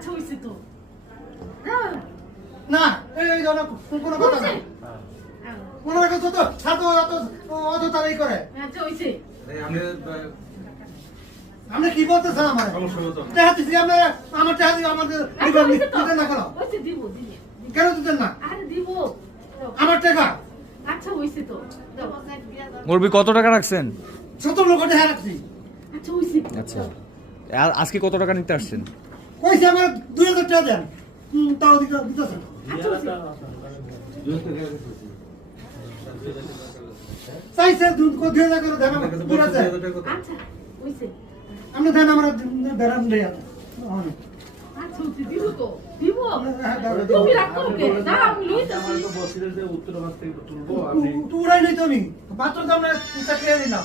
আচ্ছা হইছে তো দাও না এই এই জন্য কোনো কথা না হইছে? কোনো কথা তো ছাত্র অত অত তারাই করে আচ্ছা হইছে আপনি কি বলতেছেন আমার টাকা দিচ্ছি আমরা আমার টাকা আমাদের হইছে না কেন হইছে দিব দিব কেন দিতেন না আরে দিব আমার টাকা আচ্ছা হইছে তো মুরবি কত টাকা রাখছেন সত্তর লক্ষ টাকা রাখছি আচ্ছা হইছে আচ্ছা আজকে কত টাকা নিতে আসছেন কইছে আমার দুই হাজার টাকা দেন। তাও দিতে দিতেছেন আচ্ছা হইছে চাইছে দু- দুই হাজার করে দেন আমার আচ্ছা আপনি দেন আমার বেড়ান দেয় আচ্ছা হইছে দিব তো। দিব? তুমি রাগ কে? দাও আমি লইতাছি উড়াই নাই তো আমি। মাত্র তো আমরা চাকরি দিলাম